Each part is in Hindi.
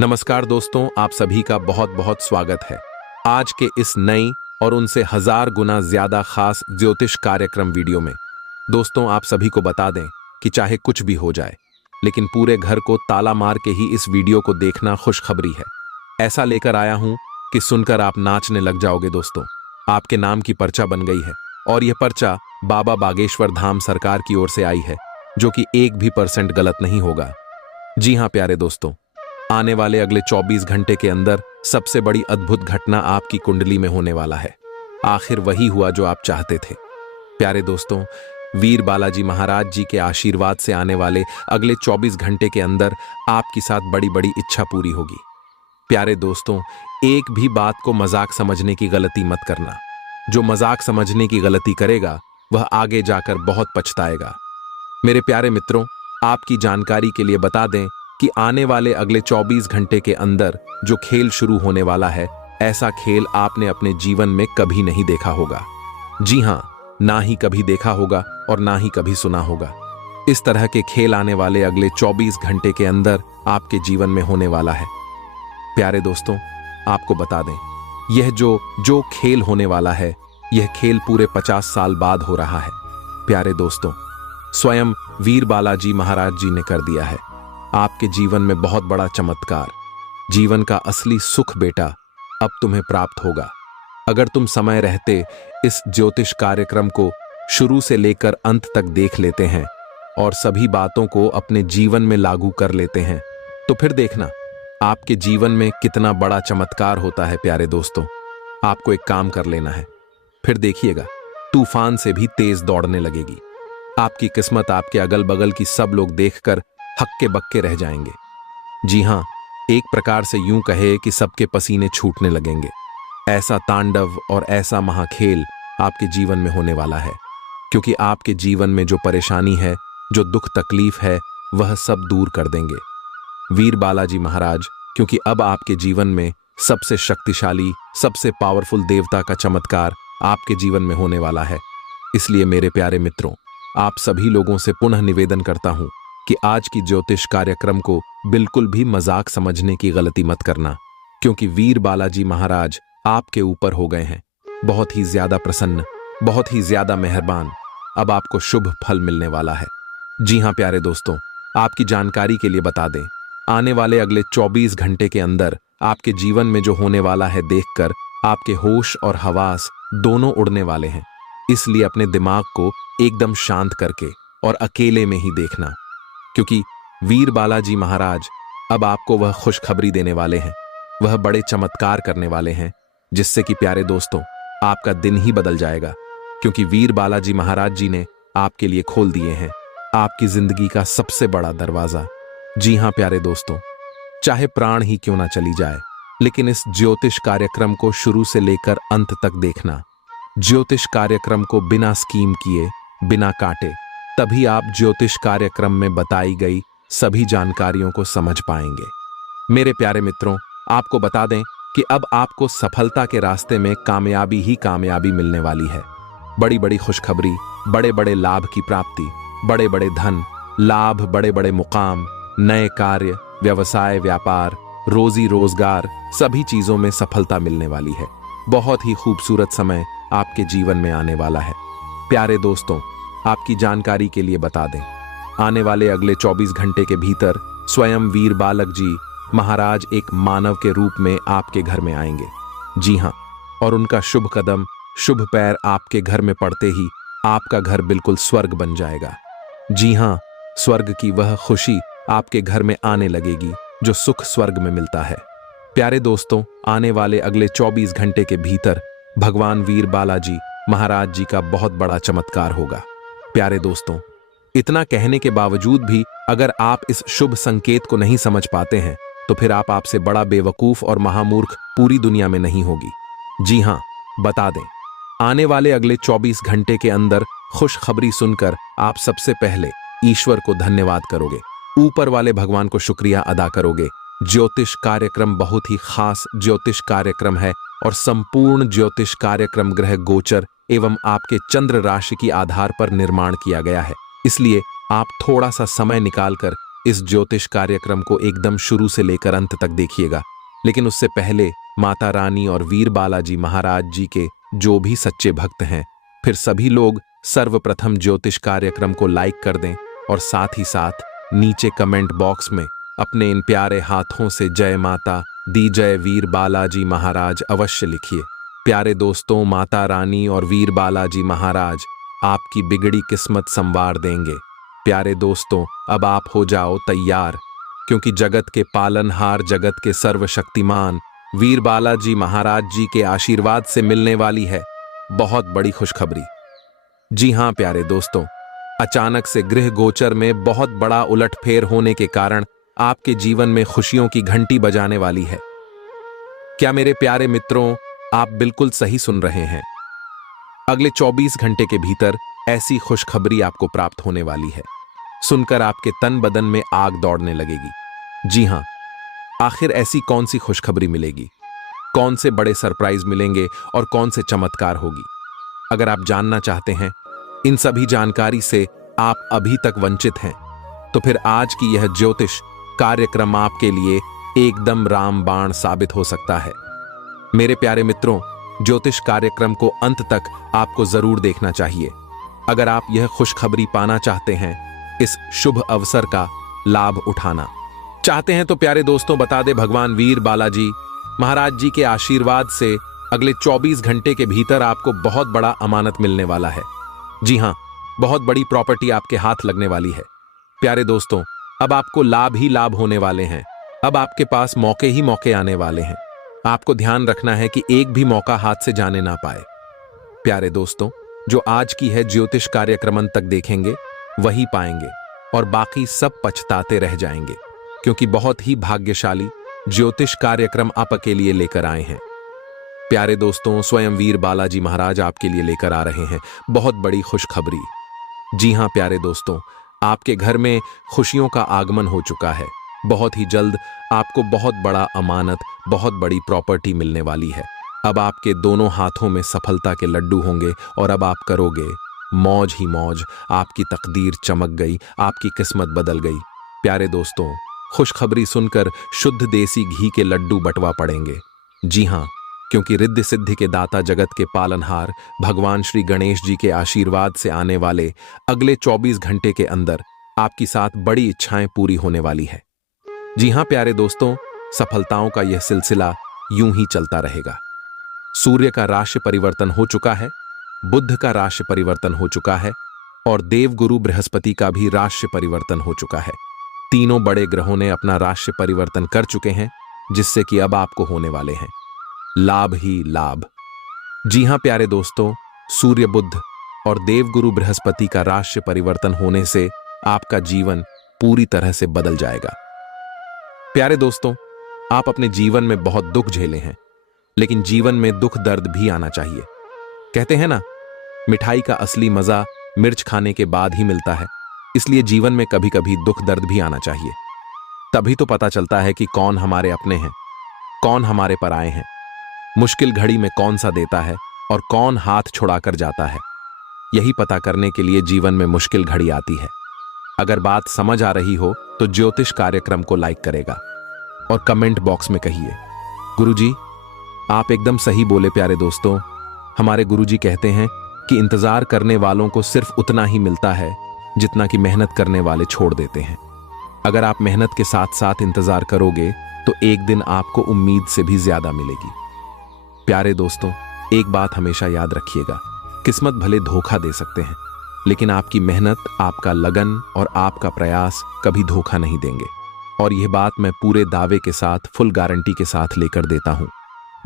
नमस्कार दोस्तों, आप सभी का बहुत बहुत स्वागत है आज के इस नई और उनसे 1000 गुना ज्यादा खास ज्योतिष कार्यक्रम वीडियो में। दोस्तों, आप सभी को बता दें कि चाहे कुछ भी हो जाए, लेकिन पूरे घर को ताला मार के ही इस वीडियो को देखना खुशखबरी है। ऐसा लेकर आया हूं कि सुनकर आप नाचने लग जाओगे। दोस्तों, आपके नाम की पर्चा बन गई है और यह पर्चा बाबा बागेश्वर धाम सरकार की ओर से आई है, जो कि 1% भी गलत नहीं होगा। जी हां प्यारे दोस्तों, आने वाले अगले 24 घंटे के अंदर सबसे बड़ी अद्भुत घटना आपकी कुंडली में होने वाला है। आखिर वही हुआ जो आप चाहते थे। प्यारे दोस्तों, वीर बालाजी महाराज जी के आशीर्वाद से आने वाले अगले 24 घंटे के अंदर आपकी साथ बड़ी बड़ी इच्छा पूरी होगी। प्यारे दोस्तों, एक भी बात को मजाक समझने की गलती मत करना। जो मजाक समझने की गलती करेगा वह आगे जाकर बहुत पछताएगा। मेरे प्यारे मित्रों, आपकी जानकारी के लिए बता दें कि आने वाले अगले 24 घंटे के अंदर जो खेल शुरू होने वाला है, ऐसा खेल आपने अपने जीवन में कभी नहीं देखा होगा। जी हां, ना ही कभी देखा होगा और ना ही कभी सुना होगा। इस तरह के खेल आने वाले अगले 24 घंटे के अंदर आपके जीवन में होने वाला है। प्यारे दोस्तों, आपको बता दें, यह जो खेल होने वाला है, यह खेल पूरे 50 साल बाद हो रहा है। प्यारे दोस्तों, स्वयं वीर बालाजी महाराज जी ने कर दिया है। आपके जीवन में बहुत बड़ा चमत्कार, जीवन का असली सुख बेटा अब तुम्हें प्राप्त होगा। अगर तुम समय रहते इस ज्योतिष कार्यक्रम को शुरू से लेकर अंत तक देख लेते हैं और सभी बातों को अपने जीवन में लागू कर लेते हैं, तो फिर देखना आपके जीवन में कितना बड़ा चमत्कार होता है। प्यारे दोस्तों, आपको एक काम कर लेना है, फिर देखिएगा तूफान से भी तेज दौड़ने लगेगी। आपकी किस्मत आपके अगल बगल की सब लोग देखकर हक्के बक्के रह जाएंगे। जी हां, एक प्रकार से यूं कहे कि सबके पसीने छूटने लगेंगे। ऐसा तांडव और ऐसा महाखेल आपके जीवन में होने वाला है, क्योंकि आपके जीवन में जो परेशानी है, जो दुख तकलीफ है, वह सब दूर कर देंगे वीर बालाजी महाराज। क्योंकि अब आपके जीवन में सबसे शक्तिशाली, सबसे पावरफुल देवता का चमत्कार आपके जीवन में होने वाला है। इसलिए मेरे प्यारे मित्रों, आप सभी लोगों से पुनः निवेदन करता हूं कि आज की ज्योतिष कार्यक्रम को बिल्कुल भी मजाक समझने की गलती मत करना, क्योंकि वीर बालाजी महाराज आपके ऊपर हो गए हैं, बहुत ही ज्यादा प्रसन्न, बहुत ही ज्यादा मेहरबान। अब आपको शुभ फल मिलने वाला है। जी हां प्यारे दोस्तों, आपकी जानकारी के लिए बता दें, आने वाले अगले 24 घंटे के अंदर आपके जीवन में जो होने वाला है, देखकर आपके होश और हवास दोनों उड़ने वाले हैं। इसलिए अपने दिमाग को एकदम शांत करके और अकेले में ही देखना, क्योंकि वीर बालाजी महाराज अब आपको वह खुशखबरी देने वाले हैं, वह बड़े चमत्कार करने वाले हैं, जिससे कि प्यारे दोस्तों आपका दिन ही बदल जाएगा। क्योंकि वीर बालाजी महाराज जी ने आपके लिए खोल दिए हैं आपकी जिंदगी का सबसे बड़ा दरवाजा। जी हां प्यारे दोस्तों, चाहे प्राण ही क्यों ना चली जाए, लेकिन इस ज्योतिष कार्यक्रम को शुरू से लेकर अंत तक देखना। ज्योतिष कार्यक्रम को बिना स्कीम किए, बिना काटे, तभी आप ज्योतिष कार्यक्रम में बताई गई सभी जानकारियों को समझ पाएंगे। मेरे प्यारे मित्रों, आपको बता दें कि अब आपको सफलता के रास्ते में कामयाबी ही कामयाबी मिलने वाली है। बड़ी बड़ी खुशखबरी, बड़े बड़े लाभ की प्राप्ति, बड़े बड़े धन लाभ, बड़े बड़े मुकाम, नए कार्य, व्यवसाय, व्यापार, रोजी रोजगार, सभी चीजों में सफलता मिलने वाली है। बहुत ही खूबसूरत समय आपके जीवन में आने वाला है। प्यारे दोस्तों, आपकी जानकारी के लिए बता दें, आने वाले अगले 24 घंटे के भीतर स्वयं वीर बालक जी महाराज एक मानव के रूप में आपके घर में आएंगे। जी हां, और उनका शुभ कदम, शुभ पैर आपके घर में पड़ते ही आपका घर बिल्कुल स्वर्ग बन जाएगा। जी हां, स्वर्ग की वह खुशी आपके घर में आने लगेगी जो सुख स्वर्ग में मिलता है। प्यारे दोस्तों, आने वाले अगले 24 घंटे के भीतर भगवान वीर बालाजी महाराज जी का बहुत बड़ा चमत्कार होगा। प्यारे दोस्तों, इतना कहने के बावजूद भी अगर आप इस शुभ संकेत को नहीं समझ पाते हैं, तो फिर आपसे बड़ा बेवकूफ और महामूर्ख पूरी दुनिया में नहीं होगी। जी हां, बता दें, आने वाले अगले 24 घंटे के अंदर खुशखबरी सुनकर आप सबसे पहले ईश्वर को धन्यवाद करोगे, ऊपर वाले भगवान को शुक्रिया अदा करोगे। ज्योतिष कार्यक्रम बहुत ही खास ज्योतिष कार्यक्रम है और संपूर्ण ज्योतिष कार्यक्रम ग्रह गोचर एवं आपके चंद्र राशि के आधार पर निर्माण किया गया है। इसलिए आप थोड़ा सा समय निकालकर इस ज्योतिष कार्यक्रम को एकदम शुरू से लेकर अंत तक देखिएगा। लेकिन उससे पहले माता रानी और वीर बालाजी महाराज जी के जो भी सच्चे भक्त हैं, फिर सभी लोग सर्वप्रथम ज्योतिष कार्यक्रम को लाइक कर दें और साथ ही साथ नीचे कमेंट बॉक्स में अपने इन प्यारे हाथों से जय माता दी जय वीर बालाजी महाराज अवश्य लिखिए। प्यारे दोस्तों, माता रानी और वीर बालाजी महाराज आपकी बिगड़ी किस्मत संवार देंगे। प्यारे दोस्तों, अब आप हो जाओ तैयार, क्योंकि जगत के पालनहार, जगत के सर्वशक्तिमान वीर बालाजी महाराज जी के आशीर्वाद से मिलने वाली है बहुत बड़ी खुशखबरी। जी हां प्यारे दोस्तों, अचानक से गृह गोचर में बहुत बड़ा उलटफेर होने के कारण आपके जीवन में खुशियों की घंटी बजाने वाली है। क्या मेरे प्यारे मित्रों, आप बिल्कुल सही सुन रहे हैं। अगले 24 घंटे के भीतर ऐसी खुशखबरी आपको प्राप्त होने वाली है। सुनकर आपके तन बदन में आग दौड़ने लगेगी। जी हां, आखिर ऐसी कौन सी खुशखबरी मिलेगी, कौन से बड़े सरप्राइज मिलेंगे और कौन से चमत्कार होगी? अगर आप जानना चाहते हैं इन सभी जानकारी से आप अभी तक वंचित हैं, तो फिर आज की यह ज्योतिष कार्यक्रम आपके लिए एकदम रामबाण साबित हो सकता है। मेरे प्यारे मित्रों, ज्योतिष कार्यक्रम को अंत तक आपको जरूर देखना चाहिए अगर आप यह खुशखबरी पाना चाहते हैं, इस शुभ अवसर का लाभ उठाना चाहते हैं। तो प्यारे दोस्तों, बता दे भगवान वीर बालाजी महाराज जी के आशीर्वाद से अगले 24 घंटे के भीतर आपको बहुत बड़ा अमानत मिलने वाला है। जी हां, बहुत बड़ी प्रॉपर्टी आपके हाथ लगने वाली है। प्यारे दोस्तों, अब आपको लाभ ही लाभ होने वाले हैं। अब आपके पास मौके ही मौके आने वाले हैं। आपको ध्यान रखना है कि एक भी मौका हाथ से जाने ना पाए। प्यारे दोस्तों, जो आज की है ज्योतिष कार्यक्रम तक देखेंगे वही पाएंगे और बाकी सब पछताते रह जाएंगे, क्योंकि बहुत ही भाग्यशाली ज्योतिष कार्यक्रम आपके लिए लेकर आए हैं। प्यारे दोस्तों, स्वयं वीर बालाजी महाराज आपके लिए लेकर आ रहे हैं बहुत बड़ी खुशखबरी। जी हां प्यारे दोस्तों, आपके घर में खुशियों का आगमन हो चुका है। बहुत ही जल्द आपको बहुत बड़ा अमानत, बहुत बड़ी प्रॉपर्टी मिलने वाली है। अब आपके दोनों हाथों में सफलता के लड्डू होंगे और अब आप करोगे मौज ही मौज। आपकी तकदीर चमक गई, आपकी किस्मत बदल गई। प्यारे दोस्तों, खुशखबरी सुनकर शुद्ध देसी घी के लड्डू बंटवा पड़ेंगे। जी हां, क्योंकि रिद्धि सिद्धि के दाता, जगत के पालनहार भगवान श्री गणेश जी के आशीर्वाद से आने वाले अगले 24 घंटे के अंदर आपकी साथ बड़ी इच्छाएं पूरी होने वाली है। जी हां प्यारे दोस्तों, सफलताओं का यह सिलसिला यूं ही चलता रहेगा। सूर्य का राशि परिवर्तन हो चुका है, बुध का राशि परिवर्तन हो चुका है और देवगुरु बृहस्पति का भी राशि परिवर्तन हो चुका है। तीनों बड़े ग्रहों ने अपना राशि परिवर्तन कर चुके हैं, जिससे कि अब आपको होने वाले हैं लाभ ही लाभ। जी हां प्यारे दोस्तों, सूर्य, बुध और देवगुरु बृहस्पति का राशि परिवर्तन होने से आपका जीवन पूरी तरह से बदल जाएगा। प्यारे दोस्तों, आप अपने जीवन में बहुत दुख झेले हैं, लेकिन जीवन में दुख दर्द भी आना चाहिए। कहते हैं ना, मिठाई का असली मजा मिर्च खाने के बाद ही मिलता है। इसलिए जीवन में कभी कभी दुख दर्द भी आना चाहिए। तभी तो पता चलता है कि कौन हमारे अपने हैं, कौन हमारे पराए हैं, मुश्किल घड़ी में कौन सा देता है और कौन हाथ छुड़ाकर जाता है। यही पता करने के लिए जीवन में मुश्किल घड़ी आती है। अगर बात समझ आ रही हो तो ज्योतिष कार्यक्रम को लाइक करेगा और कमेंट बॉक्स में कहिए, गुरुजी आप एकदम सही बोले। प्यारे दोस्तों, हमारे गुरुजी कहते हैं कि इंतजार करने वालों को सिर्फ उतना ही मिलता है जितना कि मेहनत करने वाले छोड़ देते हैं। अगर आप मेहनत के साथ साथ इंतजार करोगे तो एक दिन आपको उम्मीद से भी ज्यादा मिलेगी। प्यारे दोस्तों, एक बात हमेशा याद रखिएगा, किस्मत भले धोखा दे सकते हैं, लेकिन आपकी मेहनत, आपका लगन और आपका प्रयास कभी धोखा नहीं देंगे। और यह बात मैं पूरे दावे के साथ, फुल गारंटी के साथ लेकर देता हूं।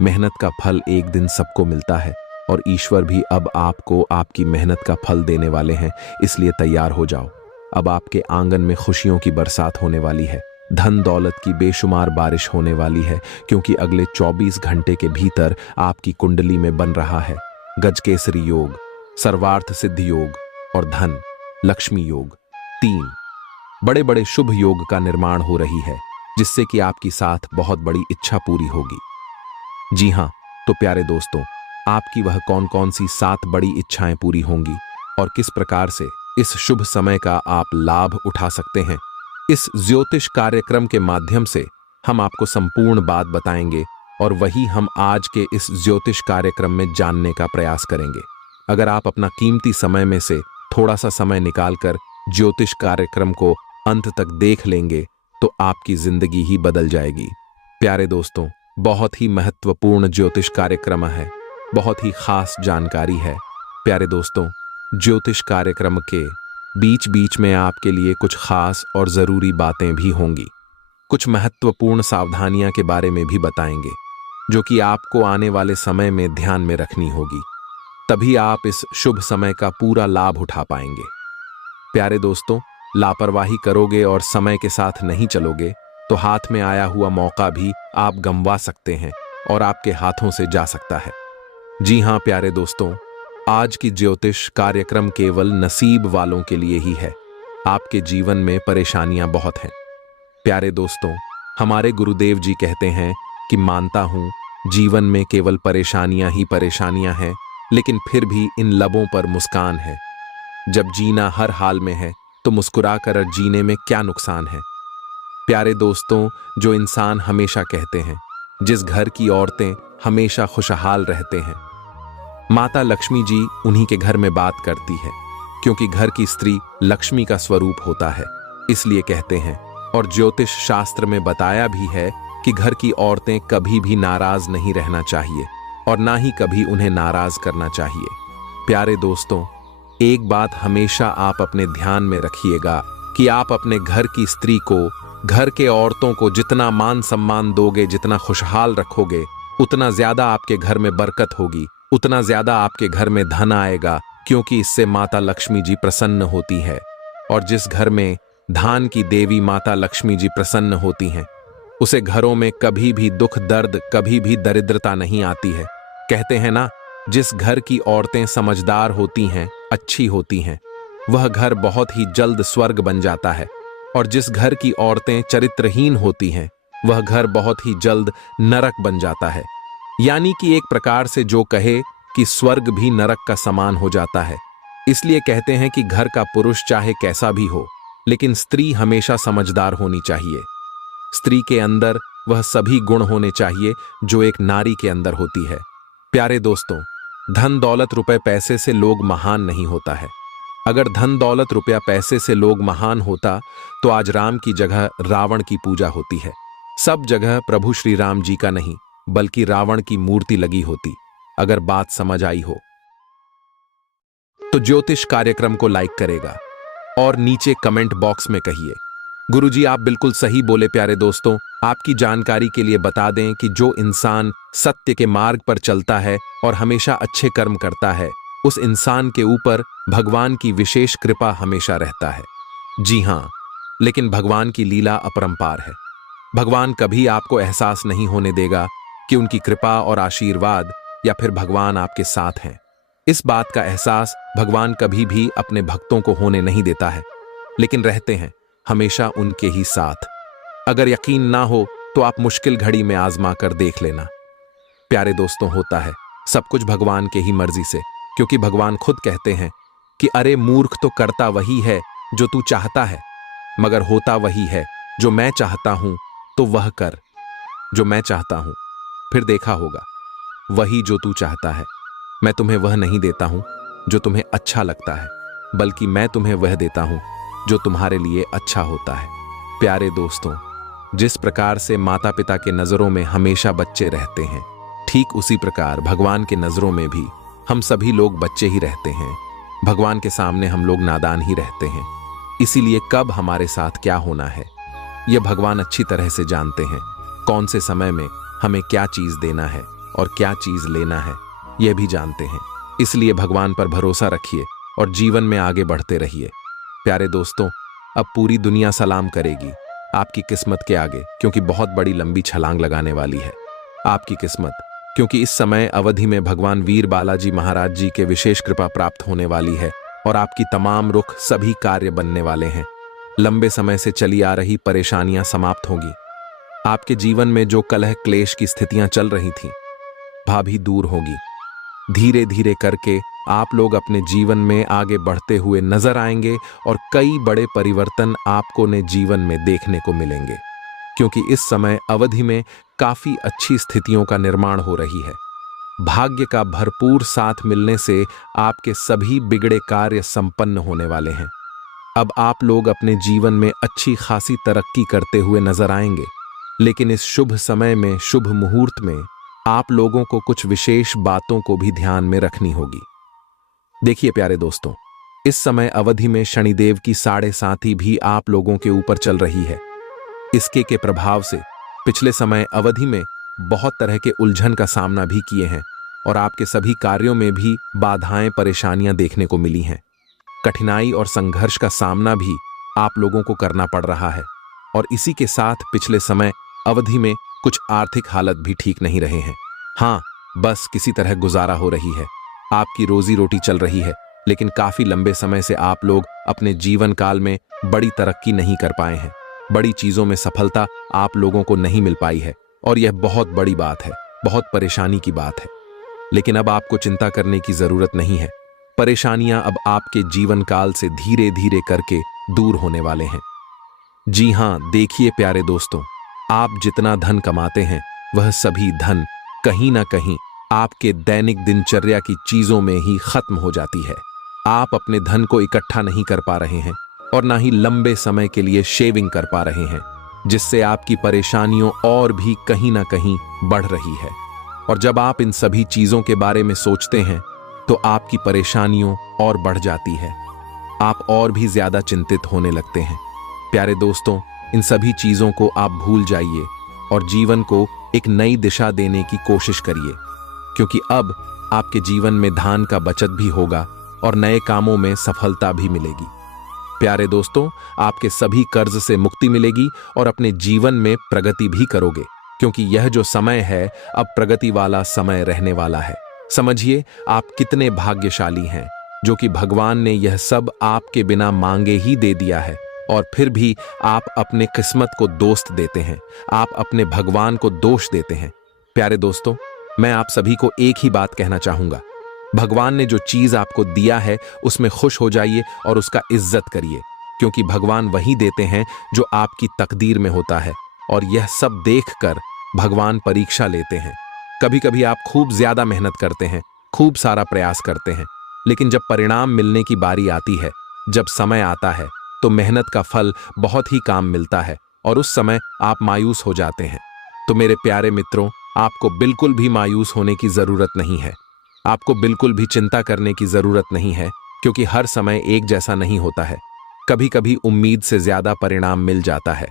मेहनत का फल एक दिन सबको मिलता है और ईश्वर भी अब आपको आपकी मेहनत का फल देने वाले हैं। इसलिए तैयार हो जाओ। अब आपके आंगन में खुशियों की बरसात होने वाली है, धन दौलत की बेशुमार बारिश होने वाली है, क्योंकि अगले 24 घंटे के भीतर आपकी कुंडली में बन रहा है गजकेसरी योग, सर्वार्थ सिद्धि योग और धन लक्ष्मी योग। 3 बड़े बड़े शुभ योग का निर्माण हो रही है, जिससे कि आपकी साथ बहुत बड़ी इच्छा पूरी होगी। जी हां, तो प्यारे दोस्तों, आपकी वह कौन कौन सी 7 बड़ी इच्छाएं पूरी होंगी और किस प्रकार से इस शुभ समय का आप लाभ उठा सकते हैं, इस ज्योतिष कार्यक्रम के माध्यम से हम आपको संपूर्ण बात बताएंगे और वही हम आज के इस ज्योतिष कार्यक्रम में जानने का प्रयास करेंगे। अगर आप अपना कीमती समय में से थोड़ा सा समय निकालकर ज्योतिष कार्यक्रम को अंत तक देख लेंगे तो आपकी जिंदगी ही बदल जाएगी। प्यारे दोस्तों, बहुत ही महत्वपूर्ण ज्योतिष कार्यक्रम है, बहुत ही खास जानकारी है। प्यारे दोस्तों, ज्योतिष कार्यक्रम के बीच बीच में आपके लिए कुछ खास और जरूरी बातें भी होंगी। कुछ महत्वपूर्ण सावधानियां के बारे में भी बताएंगे जो कि आपको आने वाले समय में ध्यान में रखनी होगी, तभी आप इस शुभ समय का पूरा लाभ उठा पाएंगे। प्यारे दोस्तों, लापरवाही करोगे और समय के साथ नहीं चलोगे तो हाथ में आया हुआ मौका भी आप गंवा सकते हैं और आपके हाथों से जा सकता है। जी हां प्यारे दोस्तों, आज की ज्योतिष कार्यक्रम केवल नसीब वालों के लिए ही है। आपके जीवन में परेशानियां बहुत हैं। प्यारे दोस्तों, हमारे गुरुदेव जी कहते हैं कि मानता हूं जीवन में केवल परेशानियां ही परेशानियां हैं, लेकिन फिर भी इन लबों पर मुस्कान है। जब जीना हर हाल में है तो मुस्कुराकर जीने में क्या नुकसान है। प्यारे दोस्तों, जो इंसान हमेशा कहते हैं, जिस घर की औरतें हमेशा खुशहाल रहते हैं, माता लक्ष्मी जी उन्हीं के घर में बात करती है, क्योंकि घर की स्त्री लक्ष्मी का स्वरूप होता है, इसलिए कहते हैं। और ज्योतिष शास्त्र में बताया भी है कि घर की औरतें कभी भी नाराज नहीं रहना चाहिए और ना ही कभी उन्हें नाराज करना चाहिए। प्यारे दोस्तों, एक बात हमेशा आप अपने ध्यान में रखिएगा कि आप अपने घर की स्त्री को, घर के औरतों को जितना मान सम्मान दोगे, जितना खुशहाल रखोगे, उतना ज्यादा आपके घर में बरकत होगी, उतना ज्यादा आपके घर में धन आएगा, क्योंकि इससे माता लक्ष्मी जी प्रसन्न होती है। और जिस घर में धान की देवी माता लक्ष्मी जी प्रसन्न होती हैं, उसे घरों में कभी भी दुख दर्द, कभी भी दरिद्रता नहीं आती है। कहते हैं ना, जिस घर की औरतें समझदार होती हैं, अच्छी होती हैं, वह घर बहुत ही जल्द स्वर्ग बन जाता है। और जिस घर की औरतें चरित्रहीन होती हैं, वह घर बहुत ही जल्द नरक बन जाता है। यानी कि एक प्रकार से जो कहे कि स्वर्ग भी नरक का समान हो जाता है। इसलिए कहते हैं कि घर का पुरुष चाहे कैसा भी हो, लेकिन स्त्री हमेशा समझदार होनी चाहिए। स्त्री के अंदर वह सभी गुण होने चाहिए जो एक नारी के अंदर होती है। प्यारे दोस्तों, धन दौलत रुपए पैसे से लोग महान नहीं होता है। अगर धन दौलत रुपया पैसे से लोग महान होता तो आज राम की जगह रावण की पूजा होती है। सब जगह प्रभु श्री राम जी का नहीं बल्कि रावण की मूर्ति लगी होती। अगर बात समझ आई हो तो ज्योतिष कार्यक्रम को लाइक करेगा और नीचे कमेंट बॉक्स में कहिए, गुरुजी आप बिल्कुल सही बोले। प्यारे दोस्तों, आपकी जानकारी के लिए बता दें कि जो इंसान सत्य के मार्ग पर चलता है और हमेशा अच्छे कर्म करता है, उस इंसान के ऊपर भगवान की विशेष कृपा हमेशा रहता है। जी हां, लेकिन भगवान की लीला अपरंपार है। भगवान कभी आपको एहसास नहीं होने देगा कि उनकी कृपा और आशीर्वाद या फिर भगवान आपके साथ हैं। इस बात का एहसास भगवान कभी भी अपने भक्तों को होने नहीं देता है, लेकिन रहते हैं हमेशा उनके ही साथ। अगर यकीन ना हो तो आप मुश्किल घड़ी में आजमा कर देख लेना। प्यारे दोस्तों, होता है सब कुछ भगवान के ही मर्जी से, क्योंकि भगवान खुद कहते हैं कि अरे मूर्ख, तो करता वही है जो तू चाहता है, मगर होता वही है जो मैं चाहता हूं, तो वह कर जो मैं चाहता हूं, फिर देखा होगा वही जो तू चाहता है। मैं तुम्हें वह नहीं देता हूं जो तुम्हें अच्छा लगता है, बल्कि मैं तुम्हें वह देता हूं जो तुम्हारे लिए अच्छा होता है। प्यारे दोस्तों, जिस प्रकार से माता पिता के नजरों में हमेशा बच्चे रहते हैं, ठीक उसी प्रकार भगवान के नजरों में भी हम सभी लोग बच्चे ही रहते हैं। भगवान के सामने हम लोग नादान ही रहते हैं। इसीलिए कब हमारे साथ क्या होना है, यह भगवान अच्छी तरह से जानते हैं। कौन से समय में हमें क्या चीज देना है और क्या चीज लेना है, यह भी जानते हैं। इसलिए भगवान पर भरोसा रखिए और जीवन में आगे बढ़ते रहिए। प्यारे दोस्तों, अब पूरी दुनिया सलाम करेगी आपकी किस्मत के आगे, क्योंकि बहुत बड़ी लंबी छलांग लगाने वाली है आपकी किस्मत, क्योंकि इस समय अवधि में भगवान वीर बालाजी महाराज जी के विशेष कृपा प्राप्त होने वाली है और आपकी तमाम रुख सभी कार्य बनने वाले हैं। लंबे समय से चली आ रही परेशानियां समाप्त होंगी। आपके जीवन में जो कलह क्लेश की स्थितियां चल रही थीं, भाभी दूर होगी। धीरे धीरे करके आप लोग अपने जीवन में आगे बढ़ते हुए नजर आएंगे और कई बड़े परिवर्तन आपको ने जीवन में देखने को मिलेंगे, क्योंकि इस समय अवधि में काफी अच्छी स्थितियों का निर्माण हो रही है। भाग्य का भरपूर साथ मिलने से आपके सभी बिगड़े कार्य संपन्न होने वाले हैं। अब आप लोग अपने जीवन में अच्छी खासी तरक्की करते हुए नजर आएंगे, लेकिन इस शुभ समय में, शुभ मुहूर्त में आप लोगों को कुछ विशेष बातों को भी ध्यान में रखनी होगी। देखिए प्यारे दोस्तों, इस समय अवधि में शनिदेव की 7.5 भी आप लोगों के ऊपर चल रही है। इसके के प्रभाव से पिछले समय अवधि में बहुत तरह के उलझन का सामना भी किए हैं और आपके सभी कार्यों में भी बाधाएं, परेशानियां देखने को मिली हैं। कठिनाई और संघर्ष का सामना भी आप लोगों को करना पड़ रहा है और इसी के साथ पिछले समय अवधि में कुछ आर्थिक हालत भी ठीक नहीं रहे हैं। हाँ, बस किसी तरह गुजारा हो रही है, आपकी रोजी रोटी चल रही है, लेकिन काफी लंबे समय से आप लोग अपने जीवन काल में बड़ी तरक्की नहीं कर पाए हैं। बड़ी चीजों में सफलता आप लोगों को नहीं मिल पाई है और यह बहुत बड़ी बात है, बहुत परेशानी की बात है। लेकिन अब आपको चिंता करने की जरूरत नहीं है। परेशानियां अब आपके जीवन काल से धीरे धीरे करके दूर होने वाले हैं। जी हां, देखिए प्यारे दोस्तों, आप जितना धन कमाते हैं वह सभी धन कहीं ना कहीं आपके दैनिक दिनचर्या की चीजों में ही खत्म हो जाती है। आप अपने धन को इकट्ठा नहीं कर पा रहे हैं और ना ही लंबे समय के लिए शेविंग कर पा रहे हैं, जिससे आपकी परेशानियों और भी कहीं ना कहीं बढ़ रही है। और जब आप इन सभी चीजों के बारे में सोचते हैं तो आपकी परेशानियों और बढ़ जाती है, आप और भी ज्यादा चिंतित होने लगते हैं। प्यारे दोस्तों, इन सभी चीजों को आप भूल जाइए और जीवन को एक नई दिशा देने की कोशिश करिए, क्योंकि अब आपके जीवन में धन का बचत भी होगा और नए कामों में सफलता भी मिलेगी। प्यारे दोस्तों, आपके सभी कर्ज से मुक्ति मिलेगी और अपने जीवन में प्रगति भी करोगे, क्योंकि यह जो समय है अब प्रगति वाला समय रहने वाला है। समझिए आप कितने भाग्यशाली हैं, जो कि भगवान ने यह सब आपके बिना मांगे ही दे दिया है और फिर भी आप अपने किस्मत को दोस्त देते हैं, आप अपने भगवान को दोष देते हैं। प्यारे दोस्तों, मैं आप सभी को एक ही बात कहना चाहूंगा, भगवान ने जो चीज आपको दिया है उसमें खुश हो जाइए और उसका इज्जत करिए, क्योंकि भगवान वही देते हैं जो आपकी तकदीर में होता है और यह सब देखकर भगवान परीक्षा लेते हैं। कभी कभी आप खूब ज्यादा मेहनत करते हैं, खूब सारा प्रयास करते हैं, लेकिन जब परिणाम मिलने की बारी आती है, जब समय आता है, तो मेहनत का फल बहुत ही काम मिलता है और उस समय आप मायूस हो जाते हैं। तो मेरे प्यारे मित्रों, आपको बिल्कुल भी मायूस होने की जरूरत नहीं है, आपको बिल्कुल भी चिंता करने की जरूरत नहीं है, क्योंकि हर समय एक जैसा नहीं होता है। कभी कभी उम्मीद से ज्यादा परिणाम मिल जाता है,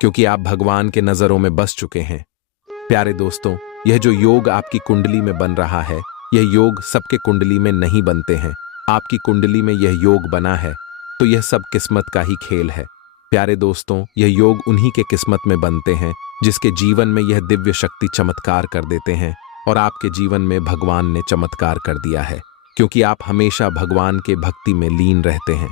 क्योंकि आप भगवान के नजरों में बस चुके हैं। प्यारे दोस्तों, यह जो योग आपकी कुंडली में बन रहा है, यह योग सबके कुंडली में नहीं बनते हैं। आपकी कुंडली में यह योग बना है तो यह सब किस्मत का ही खेल है। प्यारे दोस्तों, यह योग उन्हीं के किस्मत में बनते हैं जिसके जीवन में यह दिव्य शक्ति चमत्कार कर देते हैं, और आपके जीवन में भगवान ने चमत्कार कर दिया है, क्योंकि आप हमेशा भगवान के भक्ति में लीन रहते हैं,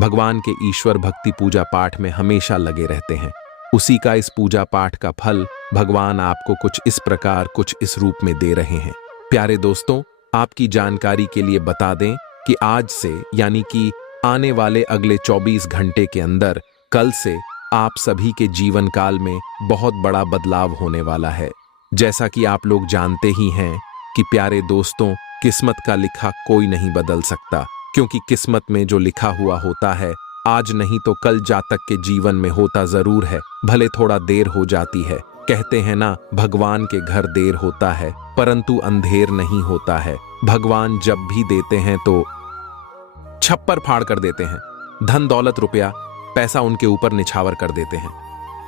भगवान के ईश्वर भक्ति पूजा पाठ में हमेशा लगे रहते हैं। उसी का इस पूजा पाठ का फल भगवान आपको कुछ इस प्रकार, कुछ इस रूप में दे रहे हैं। प्यारे दोस्तों, आपकी जानकारी के लिए बता दें कि आज से, यानी कि आने वाले अगले 24 घंटे के अंदर, कल से आप सभी के जीवन काल में बहुत बड़ा बदलाव होने वाला है। जैसा कि आप लोग जानते ही हैं कि प्यारे दोस्तों, किस्मत का लिखा कोई नहीं बदल सकता, क्योंकि किस्मत में जो लिखा हुआ होता है, आज नहीं तो कल जातक के जीवन में होता जरूर है, भले थोड़ा देर हो जाती है। कहते हैं ना, भगवान के घर देर होता है परंतु अंधेर नहीं होता है। भगवान जब भी देते हैं तो छप्पर फाड़ कर देते हैं, धन दौलत रुपया पैसा उनके ऊपर निछावर कर देते हैं।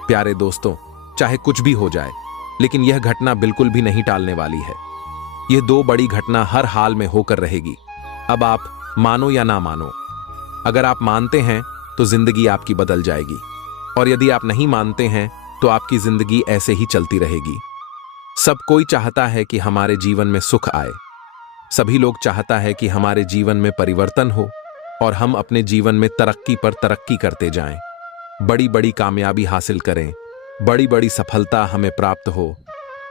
प्यारे दोस्तों, चाहे कुछ भी हो जाए, लेकिन यह घटना बिल्कुल भी नहीं टालने वाली है। यह दो बड़ी घटना हर हाल में होकर रहेगी। अब आप मानो या ना मानो, अगर आप मानते हैं तो जिंदगी आपकी बदल जाएगी, और यदि आप नहीं मानते हैं तो आपकी जिंदगी ऐसे ही चलती रहेगी। सब कोई चाहता है कि हमारे जीवन में सुख आए, सभी लोग चाहता है कि हमारे जीवन में परिवर्तन हो और हम अपने जीवन में तरक्की पर तरक्की करते जाएं, बड़ी बड़ी कामयाबी हासिल करें, बड़ी बड़ी सफलता हमें प्राप्त हो।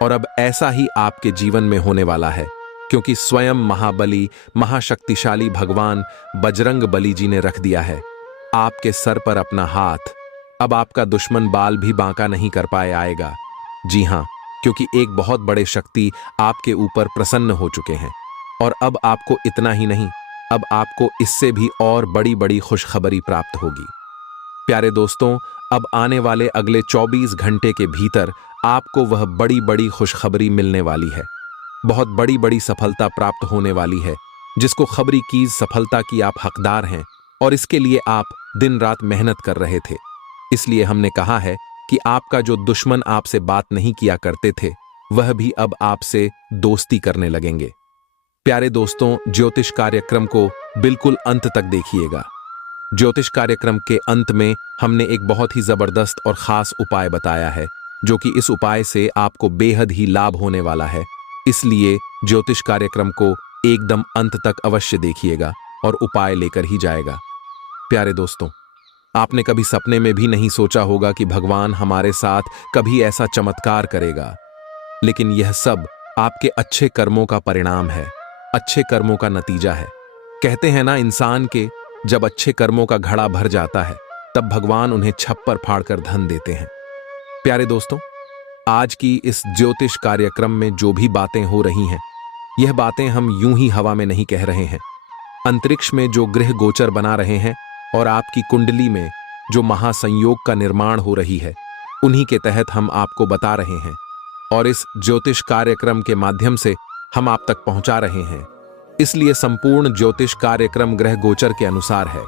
और अब ऐसा ही आपके जीवन में होने वाला है, क्योंकि स्वयं महाबली महाशक्तिशाली भगवान बजरंग बली जी ने रख दिया है आपके सर पर अपना हाथ। अब आपका दुश्मन बाल भी बांका नहीं कर पाए आएगा। जी हाँ, क्योंकि एक बहुत बड़े शक्ति आपके ऊपर प्रसन्न हो चुके हैं। और अब आपको इतना ही नहीं, अब आपको इससे भी और बड़ी बड़ी खुशखबरी प्राप्त होगी। प्यारे दोस्तों, अब आने वाले अगले 24 घंटे के भीतर आपको वह बड़ी बड़ी खुशखबरी मिलने वाली है। बहुत बड़ी बड़ी सफलता प्राप्त होने वाली है, जिसको खबरी की सफलता की आप हकदार हैं और इसके लिए आप दिन रात मेहनत कर रहे थे। इसलिए हमने कहा है कि आपका जो दुश्मन आपसे बात नहीं किया करते थे, वह भी अब आपसे दोस्ती करने लगेंगे। प्यारे दोस्तों, ज्योतिष कार्यक्रम को बिल्कुल अंत तक देखिएगा। ज्योतिष कार्यक्रम के अंत में हमने एक बहुत ही जबरदस्त और खास उपाय बताया है, जो कि इस उपाय से आपको बेहद ही लाभ होने वाला है। इसलिए ज्योतिष कार्यक्रम को एकदम अंत तक अवश्य देखिएगा और उपाय लेकर ही जाएगा। प्यारे दोस्तों, आपने कभी सपने में भी नहीं सोचा होगा कि भगवान हमारे साथ कभी ऐसा चमत्कार करेगा, लेकिन यह सब आपके अच्छे कर्मों का परिणाम है, अच्छे कर्मों का नतीजा है। कहते हैं ना, इंसान के जब अच्छे कर्मों का घड़ा भर जाता है, तब भगवान उन्हें छप्पर फाड़कर धन देते हैं। प्यारे दोस्तों, आज की इस ज्योतिष कार्यक्रम में जो भी बातें हो रही हैं, यह बातें हम यूं ही हवा में नहीं कह रहे हैं। अंतरिक्ष में जो ग्रह गोचर बना रहे हैं और आपकी कुंडली में जो महासंयोग का निर्माण हो रही है, उन्हीं के तहत हम आपको बता रहे हैं और इस ज्योतिष कार्यक्रम के माध्यम से हम आप तक पहुंचा रहे हैं। इसलिए संपूर्ण ज्योतिष कार्यक्रम ग्रह गोचर के अनुसार है।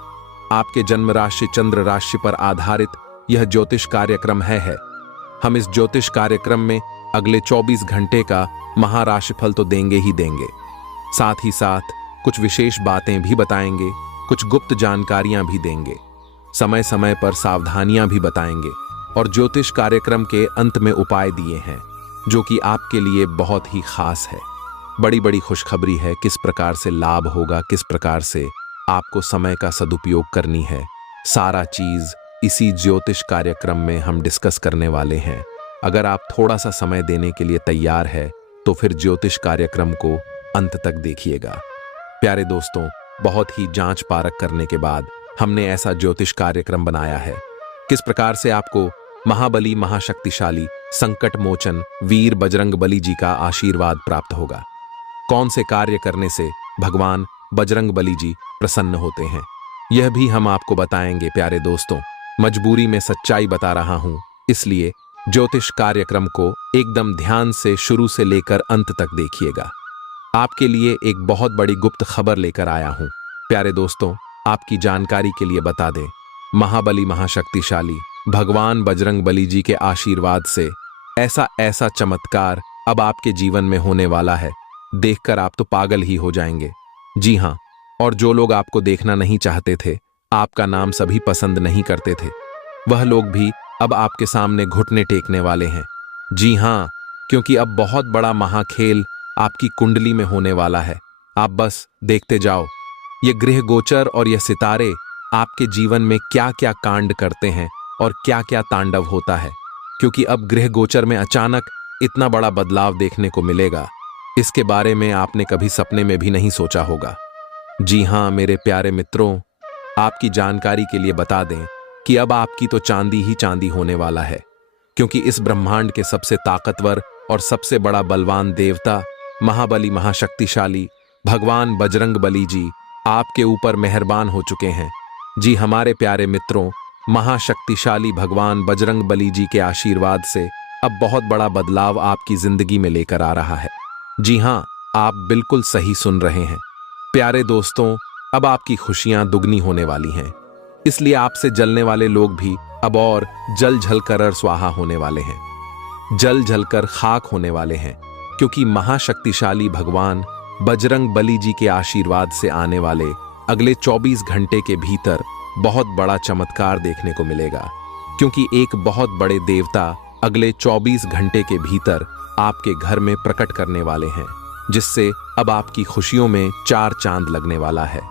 आपके जन्म राशि चंद्र राशि पर आधारित यह ज्योतिष कार्यक्रम है। हम इस ज्योतिष कार्यक्रम में अगले 24 घंटे का महाराशिफल तो देंगे ही देंगे, साथ ही साथ कुछ विशेष बातें भी बताएंगे, कुछ गुप्त जानकारियां भी देंगे, समय समय पर सावधानियां भी बताएंगे और ज्योतिष कार्यक्रम के अंत में उपाय दिए हैं, जो कि आपके लिए बहुत ही खास है। बड़ी बड़ी खुशखबरी है, किस प्रकार से लाभ होगा, किस प्रकार से आपको समय का सदुपयोग करनी है, सारा चीज इसी ज्योतिष कार्यक्रम में हम डिस्कस करने वाले हैं। अगर आप थोड़ा सा समय देने के लिए तैयार है तो फिर ज्योतिष कार्यक्रम को अंत तक देखिएगा। प्यारे दोस्तों, बहुत ही जांच परख करने के बाद हमने ऐसा ज्योतिष कार्यक्रम बनाया है, किस प्रकार से आपको महाबली महाशक्तिशाली संकट मोचन वीर बजरंग बली जी का आशीर्वाद प्राप्त होगा। कौन से कार्य करने से भगवान बजरंग बली जी प्रसन्न होते हैं, यह भी हम आपको बताएंगे। प्यारे दोस्तों, मजबूरी में सच्चाई बता रहा हूं, इसलिए ज्योतिष कार्यक्रम को एकदम ध्यान से शुरू से लेकर अंत तक देखिएगा। आपके लिए एक बहुत बड़ी गुप्त खबर लेकर आया हूं। प्यारे दोस्तों, आपकी जानकारी के लिए बता दें, महाबली महाशक्तिशाली भगवान बजरंग बली जी के आशीर्वाद से ऐसा ऐसा चमत्कार अब आपके जीवन में होने वाला है, देखकर आप तो पागल ही हो जाएंगे। जी हां, और जो लोग आपको देखना नहीं चाहते थे, आपका नाम सभी पसंद नहीं करते थे, वह लोग भी अब आपके सामने घुटने टेकने वाले हैं। जी हां, क्योंकि अब बहुत बड़ा महाखेल आपकी कुंडली में होने वाला है। आप बस देखते जाओ, ये गृह गोचर और यह सितारे आपके जीवन में क्या क्या कांड करते हैं और क्या क्या तांडव होता है, क्योंकि अब गृह गोचर में अचानक इतना बड़ा बदलाव देखने को मिलेगा। इसके बारे में आपने कभी सपने में भी नहीं सोचा होगा। जी हां मेरे प्यारे मित्रों, आपकी जानकारी के लिए बता दें कि अब आपकी तो चांदी ही चांदी होने वाला है, क्योंकि इस ब्रह्मांड के सबसे ताकतवर और सबसे बड़ा बलवान देवता महाबली महाशक्तिशाली भगवान बजरंग बली जी आपके ऊपर मेहरबान हो चुके हैं। जी हमारे प्यारे मित्रों, महाशक्तिशाली भगवान बजरंग बली जी के आशीर्वाद से अब बहुत बड़ा बदलाव आपकी जिंदगी में लेकर आ रहा है। जी हां, आप बिल्कुल सही सुन रहे हैं। प्यारे दोस्तों, अब आपकी खुशियां दुगनी होने वाली हैं, इसलिए आपसे जलने वाले लोग भी अब और जल जल कर स्वाहा होने वाले हैं, जल जल कर खाक होने वाले हैं, क्योंकि महाशक्तिशाली भगवान बजरंग बली जी के आशीर्वाद से आने वाले अगले 24 घंटे के भीतर बहुत बड़ा चमत्कार देखने को मिलेगा। क्योंकि एक बहुत बड़े देवता अगले 24 घंटे के भीतर आपके घर में प्रकट करने वाले हैं, जिससे अब आपकी खुशियों में 4 चांद लगने वाला है।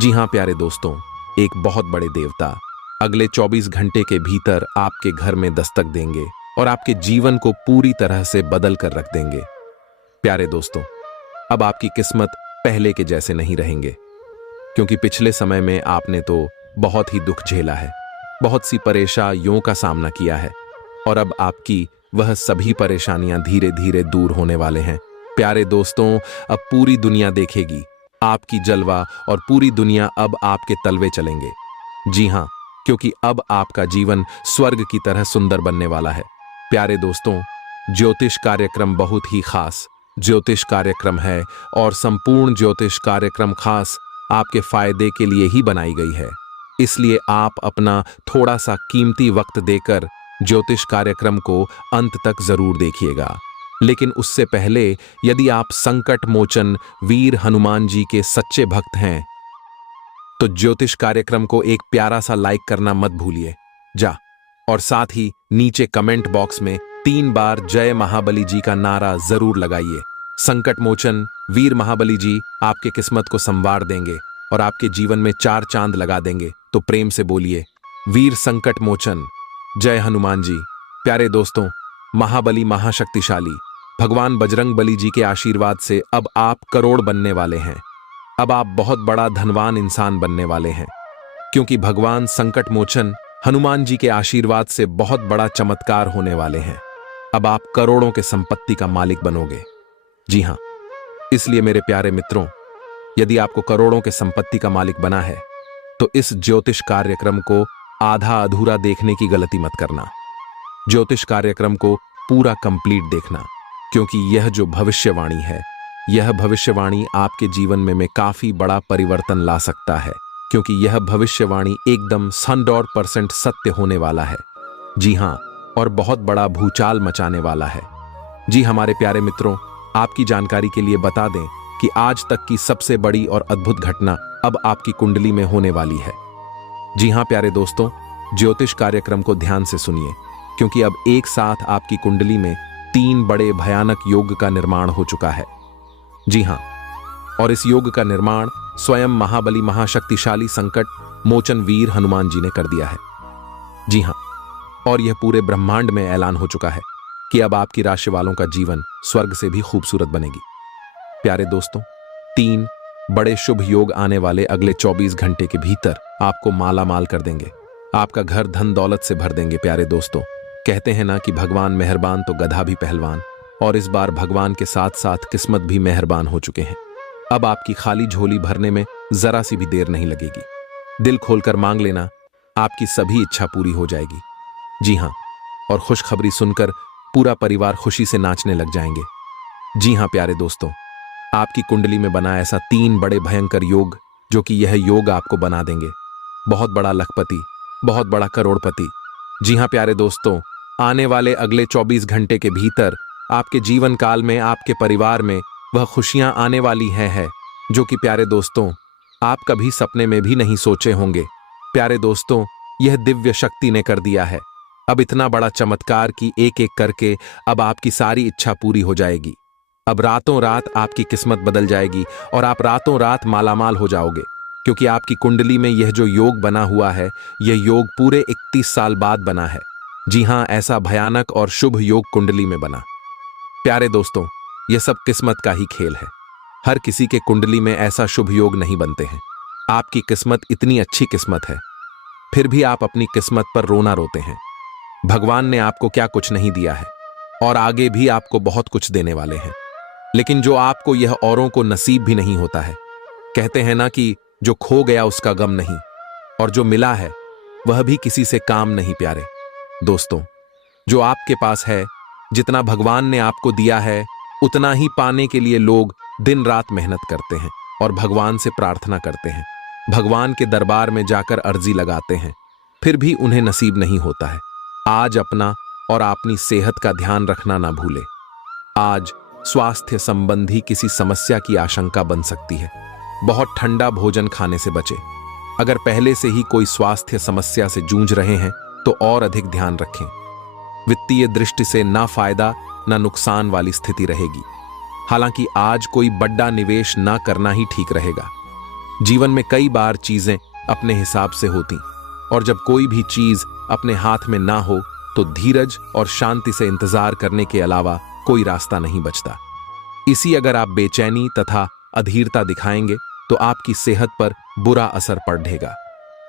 जी हां प्यारे दोस्तों, एक बहुत बड़े देवता अगले 24 घंटे के भीतर आपके घर में दस्तक देंगे और आपके जीवन को पूरी तरह से बदल कर रख देंगे। प्यारे दोस्तों, अब आपकी किस्मत पहले के जैसे नहीं रहेंगे, क्योंकि पिछले समय में आपने तो बहुत ही दुख झेला है, बहुत सी परेशानियों का सामना किया है, और अब आपकी वह सभी परेशानियां धीरे धीरे दूर होने वाले हैं। प्यारे दोस्तों, अब पूरी दुनिया देखेगी आपकी जलवा, और पूरी दुनिया अब आपके तलवे चलेंगे। जी हाँ, क्योंकि अब आपका जीवन स्वर्ग की तरह सुंदर बनने वाला है। प्यारे दोस्तों, ज्योतिष कार्यक्रम बहुत ही खास ज्योतिष कार्यक्रम है, और संपूर्ण ज्योतिष कार्यक्रम खास आपके फायदे के लिए ही बनाई गई है। इसलिए आप अपना थोड़ा सा कीमती वक्त देकर ज्योतिष कार्यक्रम को अंत तक जरूर देखिएगा। लेकिन उससे पहले, यदि आप संकट मोचन वीर हनुमान जी के सच्चे भक्त हैं, तो ज्योतिष कार्यक्रम को एक प्यारा सा लाइक करना मत भूलिए और साथ ही नीचे कमेंट बॉक्स में 3 बार जय महाबली जी का नारा जरूर लगाइए। संकट मोचन वीर महाबली जी आपके किस्मत को संवार देंगे और आपके जीवन में 4 चांद लगा देंगे। तो प्रेम से बोलिए, वीर संकट मोचन, जय हनुमान जी। प्यारे दोस्तों, महाबली महाशक्तिशाली भगवान बजरंग बली जी के आशीर्वाद से अब आप करोड़ बनने वाले हैं। अब आप बहुत बड़ा धनवान इंसान बनने वाले हैं, क्योंकि भगवान संकट मोचन हनुमान जी के आशीर्वाद से बहुत बड़ा चमत्कार होने वाले हैं। अब आप करोड़ों के संपत्ति का मालिक बनोगे। जी हां, इसलिए मेरे प्यारे मित्रों, यदि आपको करोड़ों के संपत्ति का मालिक बना है, तो इस ज्योतिष कार्यक्रम को आधा अधूरा देखने की गलती मत करना। ज्योतिष कार्यक्रम को पूरा कंप्लीट देखना, क्योंकि यह जो भविष्यवाणी है, यह भविष्यवाणी आपके जीवन में काफी बड़ा परिवर्तन ला सकता है, क्योंकि यह भविष्यवाणी एकदम 100% सत्य होने वाला है। जी हां, और बहुत बड़ा भूचाल मचाने वाला है। जी हमारे प्यारे मित्रों, आपकी जानकारी के लिए बता दें कि आज तक की सबसे बड़ी और अद्भुत घटना अब आपकी कुंडली में होने वाली है। जी हां प्यारे दोस्तों, ज्योतिष कार्यक्रम को ध्यान से सुनिए, क्योंकि अब एक साथ आपकी कुंडली में 3 बड़े भयानक योग का निर्माण हो चुका है। जी हां, और इस योग का निर्माण स्वयं महाबली महाशक्तिशाली संकट मोचन वीर हनुमान जी ने कर दिया है। जी हां, और यह पूरे ब्रह्मांड में ऐलान हो चुका है कि अब आपकी राशि वालों का जीवन स्वर्ग से भी खूबसूरत बनेगी। प्यारे दोस्तों, 3 बड़े शुभ योग आने वाले अगले 24 घंटे के भीतर आपको माला माल कर देंगे, आपका घर धन दौलत से भर देंगे। प्यारे दोस्तों, कहते हैं ना कि भगवान मेहरबान तो गधा भी पहलवान, और इस बार भगवान के साथ साथ किस्मत भी मेहरबान हो चुके हैं। अब आपकी खाली झोली भरने में जरा सी भी देर नहीं लगेगी। दिल खोलकर मांग लेना, आपकी सभी इच्छा पूरी हो जाएगी। जी हां, और खुशखबरी सुनकर पूरा परिवार खुशी से नाचने लग जाएंगे। जी हां प्यारे दोस्तों, आपकी कुंडली में बना ऐसा 3 बड़े भयंकर योग, जो कि यह योग आपको बना देंगे बहुत बड़ा लखपति, बहुत बड़ा करोड़पति। जी हां प्यारे दोस्तों, आने वाले अगले 24 घंटे के भीतर आपके जीवन काल में, आपके परिवार में वह खुशियां आने वाली है जो कि प्यारे दोस्तों आप कभी सपने में भी नहीं सोचे होंगे। प्यारे दोस्तों, यह दिव्य शक्ति ने कर दिया है अब इतना बड़ा चमत्कार कि एक एक करके अब आपकी सारी इच्छा पूरी हो जाएगी। अब रातों रात आपकी किस्मत बदल जाएगी और आप रातों रात मालामाल हो जाओगे, क्योंकि आपकी कुंडली में यह जो योग बना हुआ है, यह योग पूरे 31 साल बाद बना है। जी हां, ऐसा भयानक और शुभ योग कुंडली में बना। प्यारे दोस्तों, यह सब किस्मत का ही खेल है। हर किसी के कुंडली में ऐसा शुभ योग नहीं बनते हैं। आपकी किस्मत इतनी अच्छी किस्मत है, फिर भी आप अपनी किस्मत पर रोना रोते हैं। भगवान ने आपको क्या कुछ नहीं दिया है, और आगे भी आपको बहुत कुछ देने वाले हैं, लेकिन जो आपको यह औरों को नसीब भी नहीं होता है। कहते हैं ना कि जो खो गया उसका गम नहीं, और जो मिला है वह भी किसी से काम नहीं। प्यारे दोस्तों, जो आपके पास है, जितना भगवान ने आपको दिया है, उतना ही पाने के लिए लोग दिन रात मेहनत करते हैं और भगवान से प्रार्थना करते हैं, भगवान के दरबार में जाकर अर्जी लगाते हैं, फिर भी उन्हें नसीब नहीं होता है। आज अपना और अपनी सेहत का ध्यान रखना ना भूले। आज स्वास्थ्य संबंधी किसी समस्या की आशंका बन सकती है। बहुत ठंडा भोजन खाने से बचे। अगर पहले से ही कोई स्वास्थ्य समस्या से जूझ रहे हैं तो और अधिक ध्यान रखें। वित्तीय दृष्टि से ना फायदा ना नुकसान वाली स्थिति रहेगी। हालांकि आज कोई बड़ा निवेश ना करना ही ठीक रहेगा। जीवन में कई बार चीजें अपने हिसाब से होती, और जब कोई भी चीज अपने हाथ में ना हो तो धीरज और शांति से इंतजार करने के अलावा कोई रास्ता नहीं बचता। इसी अगर आप बेचैनी तथा अधीरता दिखाएंगे तो आपकी सेहत पर बुरा असर पड़ेगा।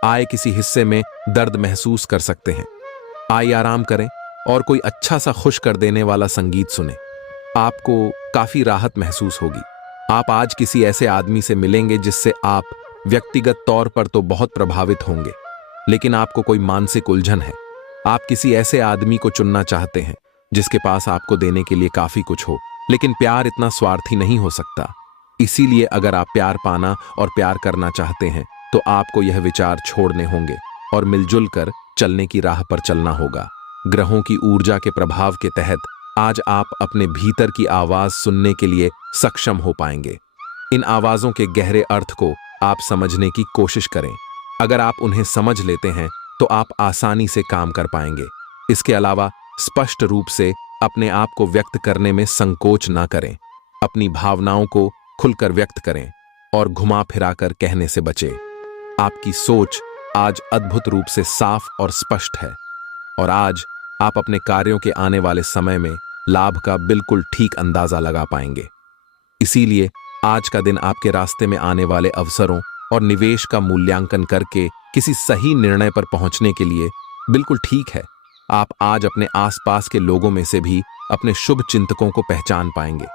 आय किसी हिस्से में दर्द महसूस कर सकते हैं। आइए आराम करें और कोई अच्छा सा खुश कर देने वाला संगीत सुने। आपको काफी राहत महसूस होगी। आप आज किसी ऐसे आदमी से मिलेंगे जिससे आप व्यक्तिगत तौर पर तो बहुत प्रभावित होंगे, लेकिन आपको कोई मानसिक उलझन है। आप किसी ऐसे आदमी को चुनना चाहते हैं जिसके पास आपको देने के लिए काफी कुछ हो, लेकिन प्यार इतना स्वार्थी नहीं हो सकता। इसीलिए अगर आप प्यार पाना और प्यार करना चाहते हैं तो आपको यह विचार छोड़ने होंगे और मिलजुल कर चलने की राह पर चलना होगा। ग्रहों की ऊर्जा के प्रभाव के तहत आज आप अपने भीतर की आवाज सुनने के लिए सक्षम हो पाएंगे। इन आवाजों के गहरे अर्थ को आप समझने की कोशिश करें। अगर आप उन्हें समझ लेते हैं तो आप आसानी से काम कर पाएंगे। इसके अलावा स्पष्ट रूप से अपने आप को व्यक्त करने में संकोच ना करें। अपनी भावनाओं को खुलकर व्यक्त करें और घुमा फिरा कर कहने से बचें। आपकी सोच आज अद्भुत रूप से साफ और स्पष्ट है और आज आप अपने कार्यों के आने वाले समय में लाभ का बिल्कुल ठीक अंदाजा लगा पाएंगे। इसीलिए आज का दिन आपके रास्ते में आने वाले अवसरों और निवेश का मूल्यांकन करके किसी सही निर्णय पर पहुंचने के लिए बिल्कुल ठीक है। आप आज अपने आसपास के लोगों में से भी अपने शुभ चिंतकों को पहचान पाएंगे।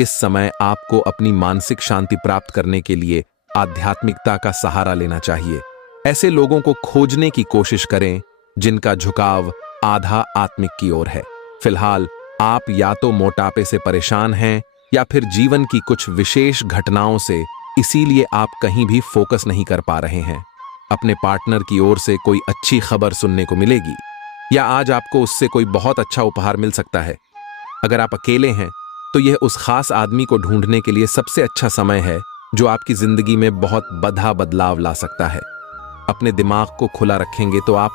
इस समय आपको अपनी मानसिक शांति प्राप्त करने के लिए आध्यात्मिकता का सहारा लेना चाहिए। ऐसे लोगों को खोजने की कोशिश करें जिनका झुकाव आधा आत्मिक की ओर है। फिलहाल आप या तो मोटापे से परेशान हैं या फिर जीवन की कुछ विशेष घटनाओं से, इसीलिए आप कहीं भी फोकस नहीं कर पा रहे हैं। अपने पार्टनर की ओर से कोई अच्छी खबर सुनने को मिलेगी या आज आपको उससे कोई बहुत अच्छा उपहार मिल सकता है। अगर आप अकेले हैं तो यह उस खास आदमी को ढूंढने के लिए सबसे अच्छा समय है जो आपकी जिंदगी में बहुत बड़ा बदलाव ला सकता है। अपने दिमाग को खुला रखेंगे तो आप